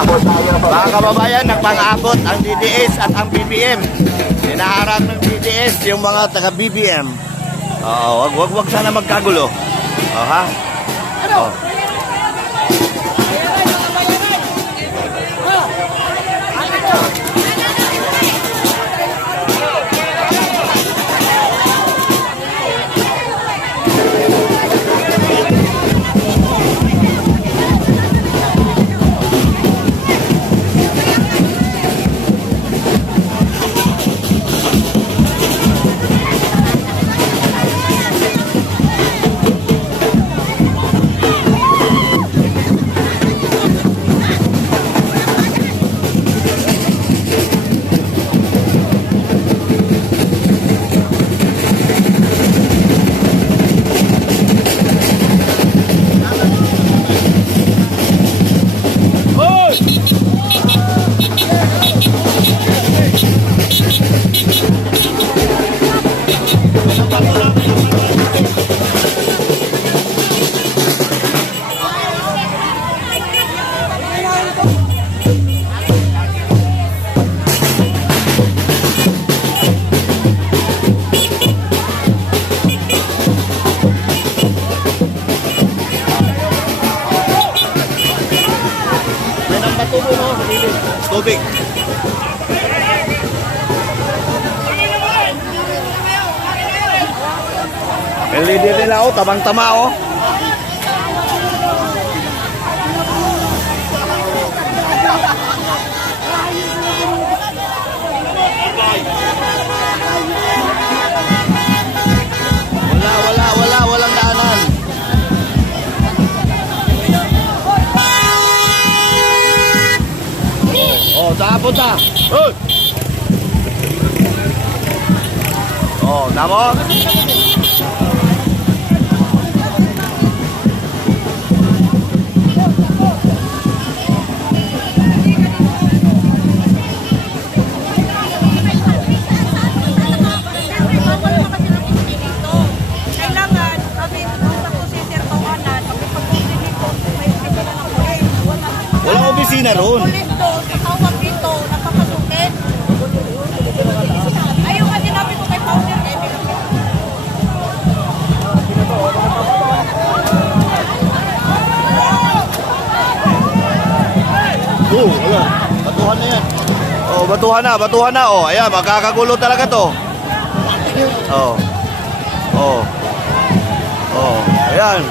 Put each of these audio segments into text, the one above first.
Mga kababayan, nagpang-abot ang DDS at ang BBM. Hinaharap ng DDS yung mga taga-BBM. Wag sana magkagulo. Ha? Tubig. LED nila tamang-tama walang daanan. Saan punta? Tamo? Walang opisina ron. Ayan. Batuhan na yan. Batuhan na. Ayan, magkakagulo talaga to. Ayan.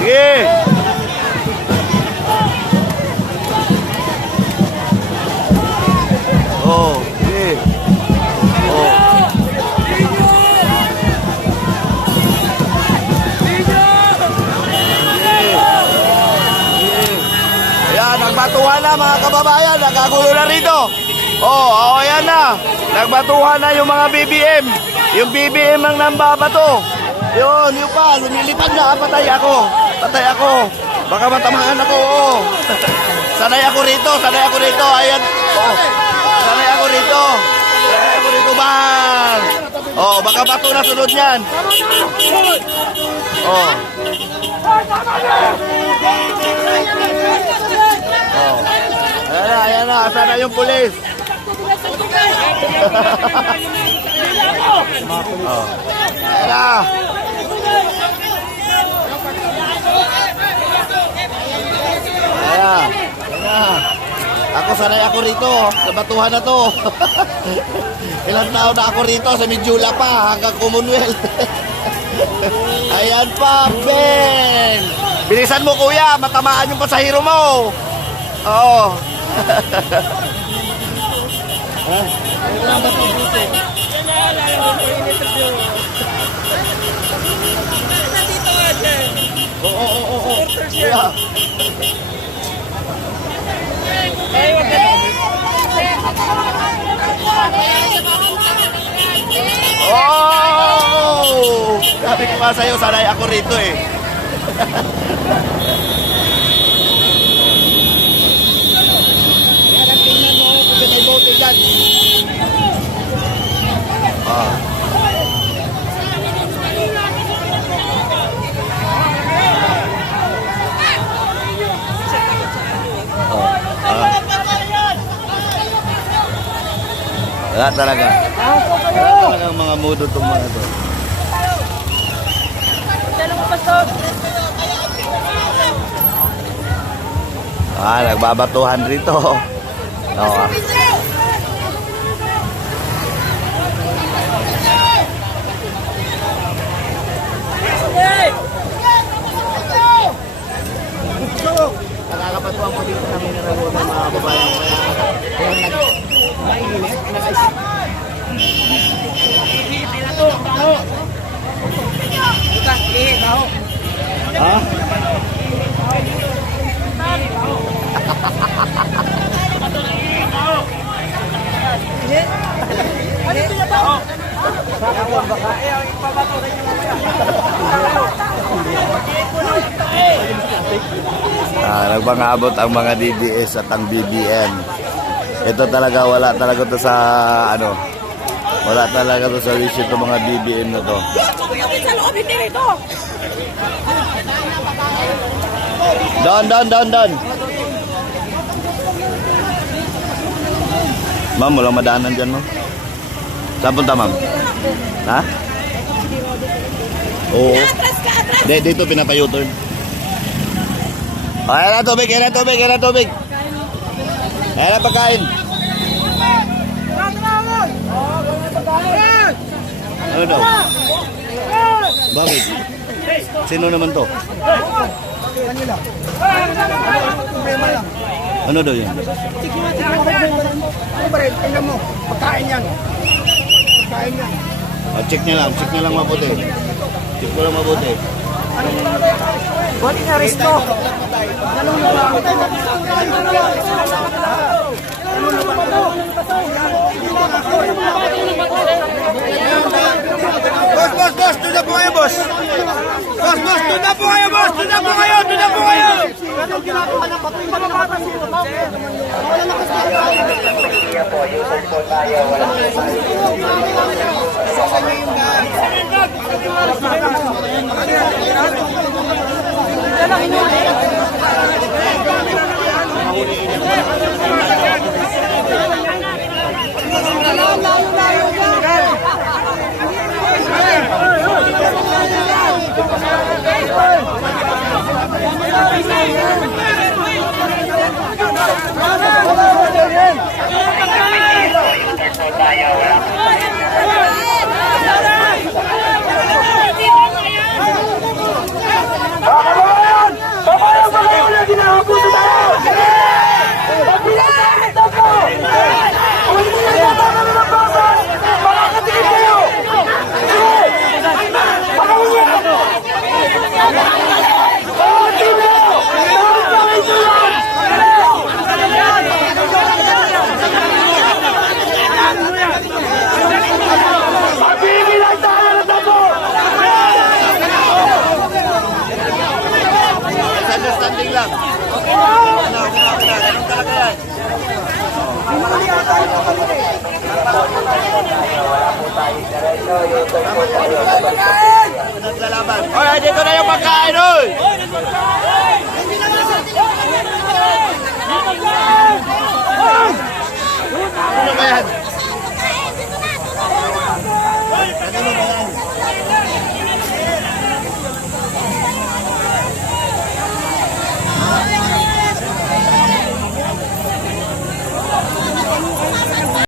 Sige. Nagbatuhan na mga kababayan, nagkagulo na rito. Ayan na. Nagbatuhan na yung mga BBM. Yung BBM ang nambabato. Yun pa, lumilipad na. Patay ako. Baka matamaan ako. Sanay ako rito. Ayan. Sanay ako rito, bang. Baka bato na sunod yan. Ayan na. Asan na yung pulis? Ayan na. Ako sanay ako rito. Sa batuhan na to. Ilang taon na ako rito. Sa Midjula pa. Hanggang Commonwealth. Ayan pa, Ben. Bilisan mo kuya. Matamaan yung pasahero mo. Sabi ko nga sa'yo, sanay ako rito eh. Tingnan mo kung may bote dyan. Wala talaga. Wala talagang mga mudo itong mga ito. Nagbabatuhan rito. Oo. Nakakapatuan po dito namin nararutan mga kababayan. Ha? Nagpangabot ang mga DDS at ang BBM. Ito talaga, wala talaga to sa ano. Wala talaga to sa issue to mga BBM na to. Down. Ma'am, walang madaanan dyan, ma'am. Saan punta, ma'am? Ha? Oo. Dito pinapa-U-turn. Ayan na tubig. Ayan na pagkain. Ano daw? Bakit? Sino naman to? Ano daw yan? Tingnan mo, pagkain yan. Check niya lang mabuti. Check ko lang mabuti. What is resto? Boss, tunda po kayo, boss. Boss, tunda po kayo. Anong ginagawa ng patuloy mga bata dito? Understanding lang. Okay na. Ganun talaga yan. Naglalaban. Alright, dito na yung pagkain, oy!